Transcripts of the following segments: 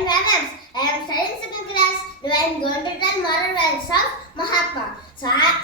am Ravens. I am studying second class. Now I am going to tell moral values of Mahatma.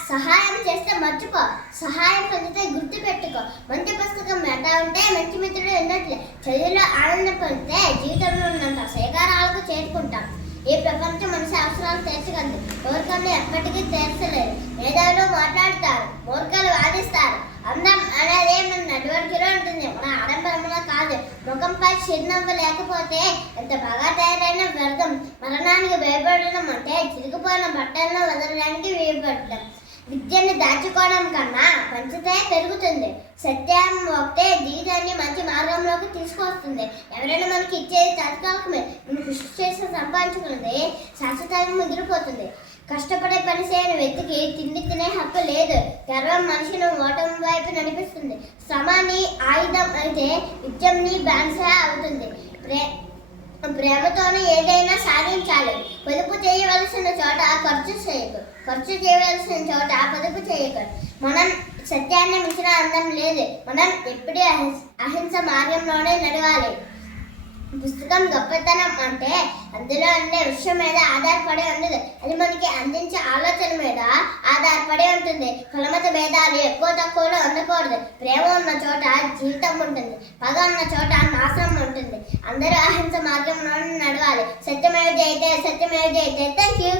సహాయం చేస్తే మర్చిపో, సహాయం పొందితే గుర్తు పెట్టుకో. మంచి పుస్తకం వెంట ఉంటే మంచి మిత్రుడు ఉన్నట్లే. చదువులో ఆనందం పొందితే జీవితంలో ఉన్నంత శేఖరాలకు చేరుకుంటాం. ఈ ప్రపంచం మనిషి అవసరాలు తీర్చగలదు, కోరికలను ఎప్పటికీ తీర్చలేరు. మేధావులు మాట్లాడతారు, మూర్ఖులు వాదిస్తారు. అందం అనేది మన నడవడికలో ఉంటుంది, మన ఆడంబరంలో కాదు. ముఖంపై చిరునవ్వు లేకపోతే ఎంత బాగా తయారైన వ్యర్థం. మరణానికి భయపడడం అంటే చిరిగిపోయిన బట్టలను వదలడానికి వీలుపడడం. విద్యను దాచుకోవడం కన్నా పంచితే పెరుగుతుంది. సత్యం ఒకటే జీవితాన్ని మంచి మార్గంలోకి తీసుకొస్తుంది. ఎవరైనా మనకి ఇచ్చేది తాత్కాలికమే, మనం కృషి చేసి సంపాదించుకున్నది శాశ్వతంగా ముదిరిపోతుంది. కష్టపడే పని చేయని వ్యక్తికి తిండి తినే హక్కు లేదు. గర్వం మనిషిని ఓటమి వైపు నడిపిస్తుంది. శ్రమని ఆయుధం అయితే విద్యంని బానిస అవుతుంది. ప్రేమతోనే ఏదైనా సాధించాలి. పొదుపు చేయవలసిన చోట ఖర్చు చేయవలసిన చోట పొదుపు చేయకు. మనం సత్యాన్ని మించిన అందం లేదు. మనం ఎప్పుడూ అహింస మార్గంలోనే నడవాలి. పుస్తకం గొప్పతనం అంటే అందులో ఉండే విషయం మీద ఆధారపడి ఉండదు, అది మనకి అందించే ఆలోచన మీద ఆధారపడి ఉంటుంది. కులమత భేదాలు ఎక్కువ తక్కువలో ఉండకూడదు. ప్రేమ ఉన్న చోట జీవితం ఉంటుంది, పగ ఉన్న చోట నాశనం ఉంటుంది. అందరూ అహింస మార్గంలో నడవాలి. సత్యమేవ జయతే, సత్యమేవ జయతే. Thank you.